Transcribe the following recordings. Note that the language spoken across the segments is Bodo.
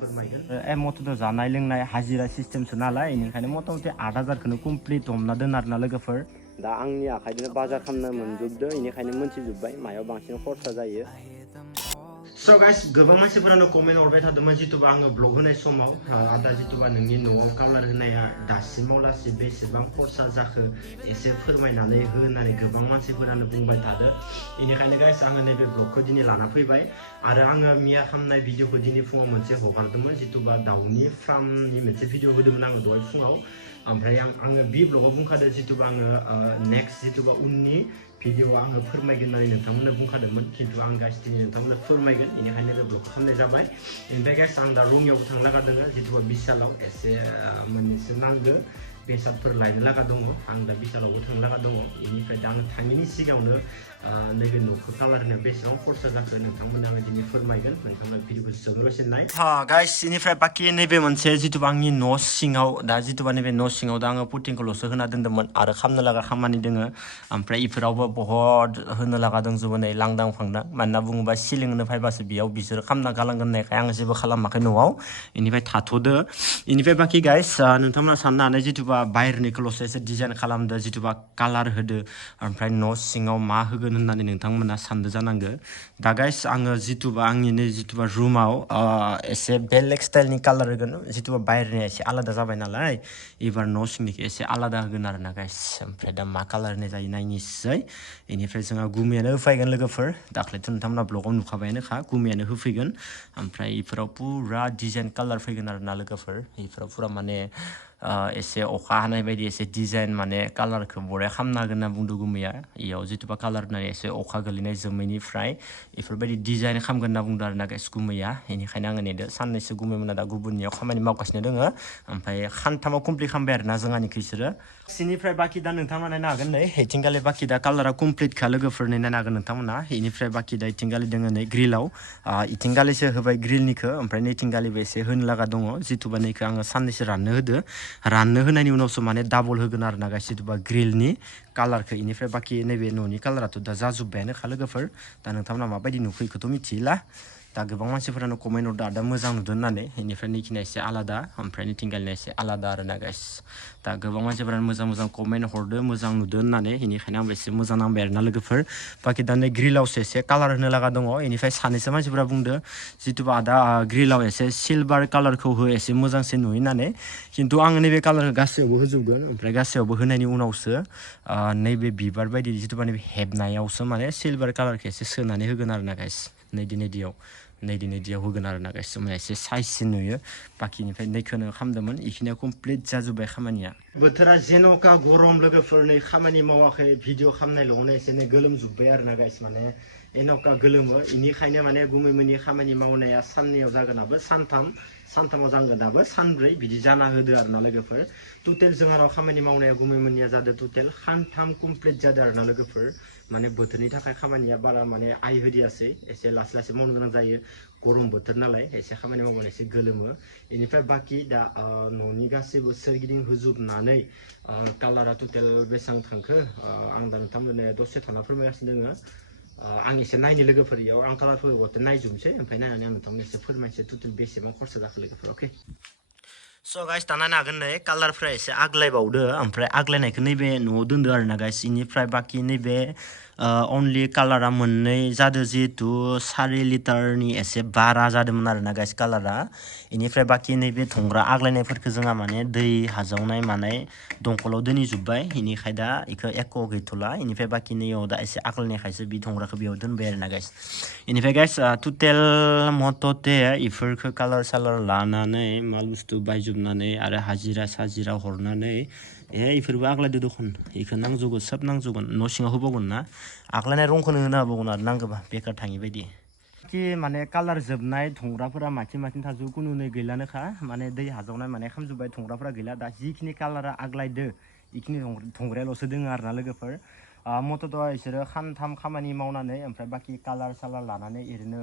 फोरमायगोन मथ'थ' जानाय लोंनाय हाजिरा सिस्टेमसो नालाय बेनिखायनो मथा मथि 8,000खौनो कमप्लिट हमना दोन आरोना लोगोफोर दा आंनि आखाइजोंनो बाजार खालामनो मोनजोबदो बेनिखायनो मोनथिजोब्बाय मायाव बांसिन खरसा जायो So guys, गोबां मानसिफोरानो कमेन्ट हरबाय थादोंमोन जितुबा आङो ब्लग होनाय समाव आदा जितुबा नोंनि न'आव कालार होनाया दासिमाव लासै बेसेबां खरसा जाखो एसे फोरमायनानै हो होननानै गोबां मानसिफोरानो बुंबाय थादो बेनिखायनो गाइस आङो नैबे ब्लगखौ दिनै लाना फैबाय आरो आङो मिया खालामनाय भिडिअखौ दिनै फुङाव मोनसे हगारदोंमोन जितुबा दाउनि फार्मनि मोनसे भिडिअ होदोंमोन आङो दहाय फुङाव ओमफ्राय आङो बे ब्लगाव बुंखादों जितुबा आङो नेक्स्ट जितुबा उननि भिडिअ आङो फोरमायगोन होननानै नोंथांमोननो बुंखादोंमोन खिन्थु आं गाइस दिनै नोंथांमोननो फोरमायगोन बेनिखायनो बे ब्लग खालामनाय जाबाय बेनिफ्राय गाइस आं दा रङियावबो थांनो लागा दङ जितुबा बिशालाव एसे मोननैसो नांगौ बेसादफोर लायनो लागा दङ आं दा बिशालावबो थांनो लागा दङ बेनिफ्राय दा आं थाङिनि सिगाङावनो नैबे न'खौ कालार होनायाव बेसेबां खरसा जाखो नोंथांमोननो आङो दिनै फोरमायगोन नोंथांमोना भिडिअखौ जोबोरसिन नाय गाइस बेनिफ्राय बाखि नैबे मोनसे जितुबा आंनि न' सिङाव दा जितुबा नैबे न' सिङाव दा आङो पुटिंखौल'सो होना दोन्दोंमोन आरो खालामनो लागा खामानि दोङो ओमफ्राय इफोरावबो बहुत होनो लागा दंजोबो नै लांदां फांदां मानोना बुङोबा सिलिं होनो फायबासो बेयाव बिसोरो खालामना गालांगोन होननायखाय आं जेबो खालामाखै न'आव बेनिफ्राय थाथ'दो बेनिफ्राय बाखि गाइस नोंथांमोना साननो हानाय जितुबा बाहेरनिखौल'सो एसे डिजाइन खालामदो जितुबा कालार होदो ओमफ्राय न' सिङाव मा होगोन होननानै नोंथांमोना सानदो जानांगो दा गाइस आङो जितुबा आंनि नै जितुबा रुमाव एसे बेलेग स्टाइलनि कालार होगोन जितुबा बाहेरनिया एसे आलादा जाबाय नालाय एबार न' सिंनिखौ एसे आलादा होगोन आरोना गाइस ओमफ्राय दा मा कालार होनाय जायो नायनोसै बेनिफ्राय जोंहा गुमियानो होफैगोन लोगोफोर दाख्लैथ' नोंथांमोना ब्लगाव नुखाबायानोखा गुमियानो होफैगोन ओमफ्राय इफोराव पुरा डिजाइन कालार फैगोन आरोना लोगोफोर इफोराव पुरा माने एसे अखा हानाय बायदि एसे डिजाइन माने कालारखौ बरिया खालामना होगोन होनना बुंदों गुमैया इयाव जितुबा कालार होनानै एसे अखा गोलैनाय जोमैनिफ्राय इफोरबायदि डिजाइन खालामगोन होनना बुंदों आरोना गाइस गुमैया बेनिखायनो आङो नेदो साननैसो गुमैमोना दा गुबुननियाव खामानि मावगासिनो दोङो ओमफ्राय खानथामाव कमप्लिट खालामबाय आरोना जोंहानिखौ इसोरो सिनिफ्राय बाखि दा नोंथांमोना नायनो हागोन नै हेथिंगालि बाखि दा कालारा कमप्लिटखा लोगोफोरनि नायनो हागोन नोंथांमोना बेनिफ्राय बाखि दा इथिंगालि दोङो नै ग्रिलाव इथिंगालिसो होबाय ग्रिलनिखौ ओमफ्राय नैथिंगालिबो एसे होनो लागा दङ जितुबा नैखौ आङो साननैसो राननो होदो राननो होनायनि उनावसो माने डाबल होगोन आरोना गाइस जितुबा ग्रिलनि कालारखौ इनिफ्राय बाखि नैबे न'नि कालाराथ' दा जाजोब्बायानोखा लोगोफोर दा नोंथांमोना माबायदि नुखो इखौथ' मिथिला दा गोबां मानसिफोरानो कमेन्ट हरदो दा मोजां नुदों होननानै बेनिफ्राय नैखिनिया एसे आलादा ओमफ्राय नैथिंगालिनिया एसे आलादा आरोना गाइस दा गोबां मानसिफोरानो मोजां मोजां कमेन्ट हरदो मोजां नुदों होननानै बेनिखायनो आंबो एसे मोजां नांबाय आरोना लोगोफोर बाखि दा नै ग्रिलावसो एसे कालार होनो लागा दङ बेनिफ्राय सानैसो मानसिफोरा बुंदो जितुबा आदा ग्रिलाव एसे सिलभार कालारखौ हो एसे मोजांसिन नुयो होननानै खिन्थु आङो नैबे कालारखौ गासैयावबो होजोबगोन ओमफ्राय गासैयावबो होनायनि उनावसो नैबे बिबार बायदि जितुबा नैबे हेबनायावसो माने सिलभार कालारखौ एसे सोनानै होगोन आरोना गाइस नैदियाव होगोन आरोना गाइस माने एसे साइजसिन नुयो बाखिनिफ्राय नैखौनो खालामदोंमोन इखिनिया कमप्लिट जाजोब्बाय खामानिया बोथोरा जेन'का गरम लोगोफोर नै खामानि मावाखै भिडिअ खालामनायल'आवनो एसे नै गोलोमजोब्बाय आरोना गाइस माने एन'का गोलोमो इनिखायनो माने गुमैमोननि खामानि मावनाया साननैयाव जागोनाबो सानथामाव जागोनाबो सानब्रै बिदि जाना होदो आरोना लोगोफोर टटेल जोंहानाव खामानि मावनाया गुमैमोननिया जादों टटेल खानथाम कमप्लिट जादों आरोना लोगोफोर माने बोथोरनि थाखाय खामानिया बारा माने आइ होदियासै एसे लासै लासै मावनो गोनां जायो गरम बोथोर नालाय एसे खामानि मावबानो एसे गोलोमो बेनिफ्राय बाखि दा न'नि गासैबो सोरगिदिं होजोबनानै कालारा टटेल बेसेबां थांखो आं दा नोंथांमोननो दसे थाना फोरमायगासिनो दोङो आं एसे नायनो लोगोफोर इयाव आं कालारफोरखौ नायजोबनोसै ओमफ्राय नायनानै आं नोंथांमोन एसे फोरमायनोसै टटेल बेसेबां खरसा जाखो लोगोफोर अके स' गाइस दा नायनो हागोन नै कालारफ्रा एसे आग्लायबावदो ओमफ्राय आग्लायनायखौ नैबे न'आव दोनदो आरोना गाइस इनिफ्राय बाखि नैबे अनलि कालारा मोननै जादों जिहेतु 4 लिटारनि एसे बारा जादोंमोन आरोना गाइस कालारा इनिफ्राय बाखि नैबे धंग्रा आग्लायनायफोरखौ जोंहा माने दै हाजावनाय मानाय दंखलाव दोनहैजोब्बाय इनिखाय दा इखौ एख' गैथ'ला इनिफ्राय बाखि नैयाव दा एसे आग्लायनायखायसो बि धंग्राखौ बेयाव दोनबाय आरोना गाइस इनिफ्राय गाइस टटेल मथ'थे इफोरखौ कालार सालार लानानै माल बुस्थु बायजोबनानै आरो हाजिरा साजिरा हरनानै इफोरबो आग्लायदो दखन इखौ नांजोबगोन सोब नांजोबगोन न' सिङाव होबावगोन ना आग्लायनाय रंखौनो होनो हाबावगोन आरो नांगौबा बेकार थाङि बायदि कि माने कालार जोबनाय धंग्राफोरा माथिं थाजोबो कुनु नै गैलानोखा माने दै हाजावनाय माने खामजोब्बाय धंग्राफोरा गैला दा जिखिनि कालारा आग्लायदो इखिनि धंग्रायाल'सो दोङो आरोना लोगोफोर मथ'थ' बिसोरो खानथाम खामानि मावनानै ओमफ्राय बाखि कालार सालार लानानै ओरैनो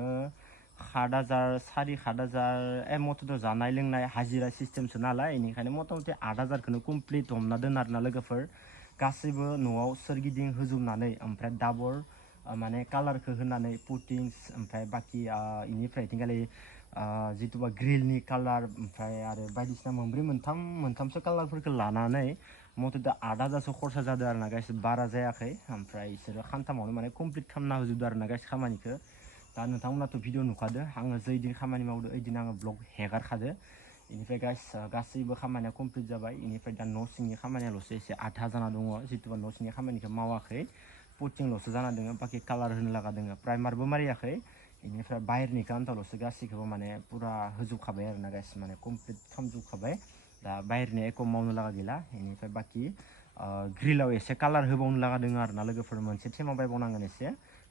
7,000 7,000 मथ'थ' जानाय लोंनाय हाजिरा सिस्टेमसो नालाय बेनिखायनो मथा मथि 8,000खौनो कमप्लिट हमना दोन आरोना लोगोफोर गासैबो न'आव सोरगिदिं होजोबनानै ओमफ्राय डाबल माने कालारखौ होनानै पुटिंस ओमफ्राय बाखि इनिफ्राय इथिंगालि जिथुबा ग्रिलनि कालार ओमफ्राय आरो बायदिसिना मोनथामसो कालारफोरखौ लानानै मथ'थे 8,000सो खरसा जादों आरो ना गाइस बारा जायाखै ओमफ्राय इसोरो खानथामावनो माने कमप्लिट खालामना होजोबदों आरो ना गाइस खामानिखौ दा नोंथांमोनाथ' भिडिअ नुखादो आङो जैदिन खामानि मावदो ओइदिन आङो ब्लग हेगारखादो बेनिफ्राय गाइस गासैबो खामानिया कमप्लिट जाबाय बेनिफ्राय दा न' सिंनि खामानियाल'सो एसे आधा जाना दङ जिथुबा न' सिंनि खामानिखौ मावाखै पुटिंल'सो जाना दङ बाखि कालार होनो लागा दङ प्राइमारबो मारियाखै बेनिफ्राय बाहेरनिखौ आन्थाल'सो गासैखौबो माने पुरा होजोबखाबाय आरो ना गाइस माने कमप्लिट खालामजोबखाबाय दा बाहेरनिया एख' मावनो लागा गैला बेनिफ्राय बाखि ग्रिलाव एसे कालार होबावनो लागा दङ आरो ना लोगोफोर मोनसे टेमाव बायबावनांगोन एसे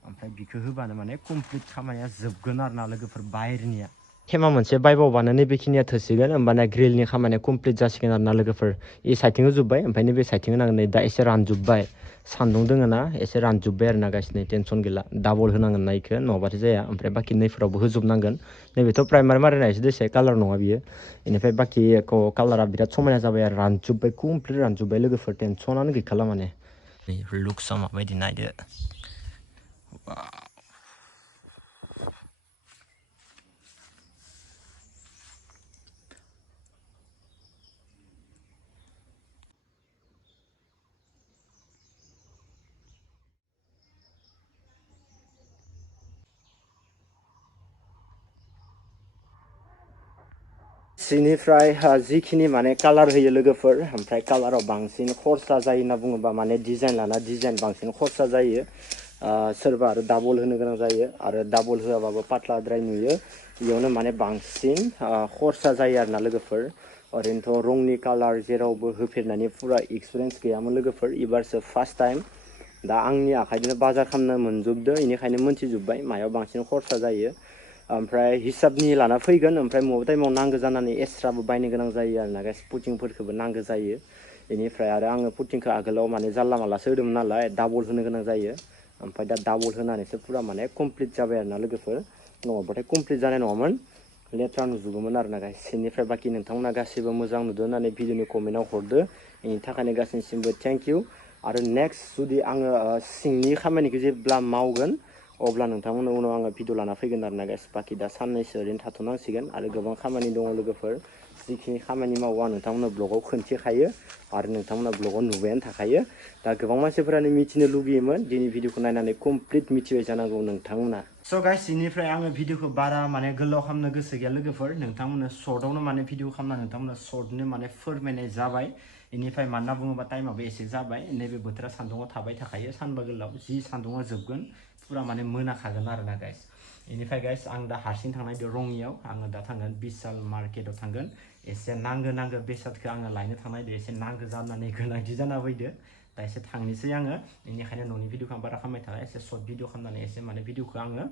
ओमफ्राय बिखौ होबानो माने कमप्लिट खामानिया जोबगोन आरो ना लोगोफोर बाहेरनिया टेमा मोनसे बायबावबानो नैबेखिनिया थोसिगोन होमबाना ग्रिलनि खामानिया कमप्लिट जासिगोन आरो ना लोगोफोर इ साइडथिं होजोब्बाय ओमफ्राय नैबे साइडथिं होनांगोन नै दा एसे रानजोब्बाय सान्दुं दोङो ना एसे रानजोब्बाय आरो ना गासिनो टेनसन गैला डाबल होनांगोन ना इखौ नङाबाथाय जाया ओमफ्राय बाखि नैफोरावबो होजोबनांगोन नैबेथ' प्राइमार मारिनायसो दसे कालार नङा बियो बेनिफ्राय बाखि एख' कालारा बिराद समायना जाबाय आरो रानजोब्बाय कमप्लिट रानजोब्बाय लोगोफोर टेनसनानो गैखाला माने लुक्सआ माबायदि नायदो सिनिफ्राय जिखिनि माने कालार होयो लोगोफोर ओमफ्राय कालाराव बांसिन खरसा जायो होनना बुङोबा माने डिजाइन लाना डिजाइन बांसिन खरसा जायो सोरबा आरो डाबल होनो गोनां जायो आरो डाबल होआबाबो पातलाद्राय नुयो बेयावनो माने बांसिन खरसा जायो आरो ना लोगोफोर ओरैनोथ' रंनि कालार जेरावबो होफेरनानै फुरा एक्सपिरियेन्स गैयामोन लोगोफोर एबारसो फार्स्ट टाइम दा आंनि आखाइजोंनो बाजार खालामनो मोनजोबदो बेनिखायनो मोनथिजोब्बाय मायाव बांसिन खरसा जायो ओमफ्राय हिसाबनि लाना फैगोन ओमफ्राय मबे टाइमाव नांगौ जानानै एक्सट्राबो बायनो गोनां जायो आरो ना गाइस पुटिंफोरखौबो नांगौ जायो बेनिफ्राय आरो आङो पुटिंखौ आगोलाव माने जानला मानलासो होदोंमोन नालाय डाबल होनो गोनां जायो ओमफ्राय दा डाबल होनानैसो पुरा माने कमप्लिट जाबाय आरो ना लोगोफोर नङाबाथाय कमप्लिट जानाय नङामोन लेथ्रा नुजोबोमोन आरो ना गाइस बेनिफ्राय बाखि नोंथांमोना गासैबो मोजां नुदों होननानै भिडिअनि कमेन्टआव हरदो बेनि थाखायनो गासैनिसिमबो थेंक इउ आरो नेक्स्ट जुदि आङो सिंनि खामानिखौ जेब्ला मावगोन अब्ला नोंथांमोननो उनाव आङो भिडिअ लाना फैगोन आरो ना गाइस बाखि दा साननैसो ओरैनो थाथ'नांसिगोन आरो गोबां खामानि दङ लोगोफोर जिखिनि खामानि मावो आं नोंथांमोननो ब्लगाव खोन्थिखायो आरो नोंथांमोना ब्लगाव नुबायानो थाखायो दा गोबां मानसिफोरानो मिथिनो लुगैयोमोन दिनै भिडिअखौ नायनानै कमप्लिट मिथिबाय जानांगौ नोंथांमोना स' गाइस बेनिफ्राय आङो भिडिअखौ बारा माने गोलाव खालामनो गोसो गैया लोगोफोर नोंथांमोननो सर्टआवनो माने भिडिअ खालामना नोंथांमोननो सर्टनो माने फोरमायनाय जाबाय बेनिफ्राय मानोना बुङोबा टाइमाबो एसे जाबाय नैबे बोथोरा सान्दुङाव थाबाय थाखायो सानबा गोलाव जि सान्दुङा जोबगोन पुरा माने मोनाखागोन आरो ना गाइस बेनिफ्राय गाइस आं दा हारसिं थांनाय रङियाव आङो दा थांगोन बिशाल मार्केटाव थांगोन एसे नांगौ बेसादखौ आङो लायनो थांनायदो एसे नांगौ जानानै गोनांथि जाना फैदो दा एसे थांनोसै आङो बेनिखायनो न'नि भिडिअखौ आं बारा खालामबाय थाला एसे सर्ट भिडिअ खालामनानै एसे माने भिडिअखौ आङो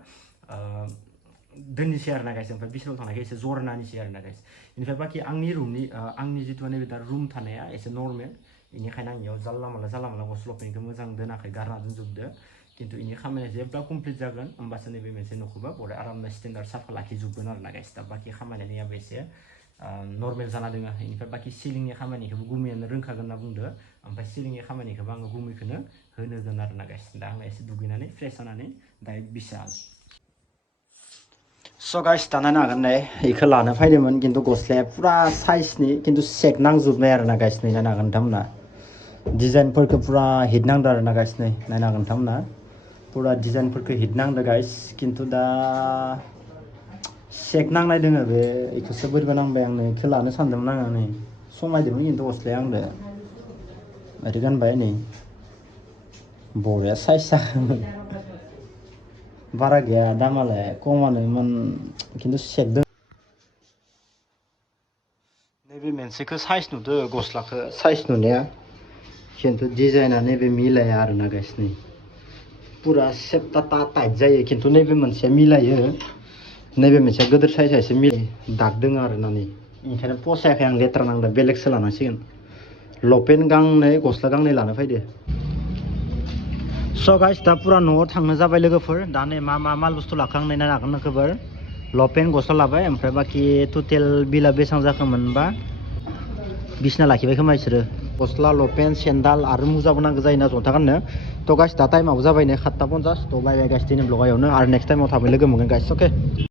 दोननोसै आरो ना गाइस ओमफ्राय बिशालाव थांनायखौ एसे जरनानैसै आरो ना गाइस बेनिफ्राय बाखि आंनि जिथु नैबे दा रुम थानाया एसे नर्मेल बेनिखायनो आं इयाव जानला माला गस्ला लंपेन्टखौ मोजां दोनाखै गारना दोनजोबदो खिन्थु इनि खामानिया जेब्ला कमप्लिट जागोन होमबासो नैबे मोनसे न'खौबो बरिया आरामनो स्टेन्डार्ड साफा लाखिजोबगोन आरो ना गाइस दा बाखि खामानियाबो एसे नर्मेल जाना दङ बेनिफ्राय बाखि सिलिंनि खामानिखौबो गुमैयानो रोंखागोन होनना बुंदो ओमफ्राय सिलिंनि खामानिखौबो आङो गुमैखौनो होगोन आरो ना गाइस दा आङो एसे दुगैनानै फ्रेस जानानै डाइरेक्ट बिशाल स' गाइस दा नायनो हागोन नै बेखौ लानो फैदोंमोन खिन्थु गस्लाया पुरा साइजनि खिन्थु सेक नांजोबनाय आरो ना गाइस नै नायनो हागोन नोंथांमोना डिजाइनफोरखौ पुरा हिट नांदो आरो ना गाइस नै नायनो हागोन नोंथांमोना पुरा डिजाइनफोरखौ हिट नांदो गाइस खिन्थु दा सेक नांनाय दोङो बे बेखौसो बोरैबा नांबाय आंनो बेखौ लानो सानदोंमोन आङो नै समायदोंमोन खिन्थु गस्लाया आंनो ओरै गानबाय नै बरिया साइज जागौमोन बारा गैया दामालाय खमानोमोन खिन्थु सेक नैबे मोनसेखौ साइज नुदो गस्लाखौ साइज नुनाया खिन्थु डिजाइना नैबे मिलाया आरो ना गाइस नै पुरा सेप्टा टाइट जायो खिन्थु नैबे मोनसेया मिलायो नैबे मोनसेया गिदिर साइजआ एसे मिलायो दाग दोङो आरो ना नै ओंखायनो फसायाखै आं लेथ्रा नांदों बेलेगसो लानांसिगोन लंपेन्ट गांनै गस्ला गांनै लाना फैदो स' गाइस दा पुरा न'आव थांनो जाबाय लोगोफोर दा नै मा माल बुस्थु लाखां नायनो हागोन नोंखौबो लंपेन्ट गस्ला लाबाय ओमफ्राय बाखि टटेल बिला बेसेबां जाखोमोनबा 20 लाखिबाय खोमा बिसोरो गस्ला लंपेन्ट सेन्डाल आरो मुजाबो नांगौ जायोना जंथा गाननो थ' गाइस दा टाइमाबो जाबाय नै 7:50 थ' बाय बाय गाइस दिनै ब्लगावनो आरो नेक्स्ट टाइमाव थाबै लोगो मोनगोन गाइस अके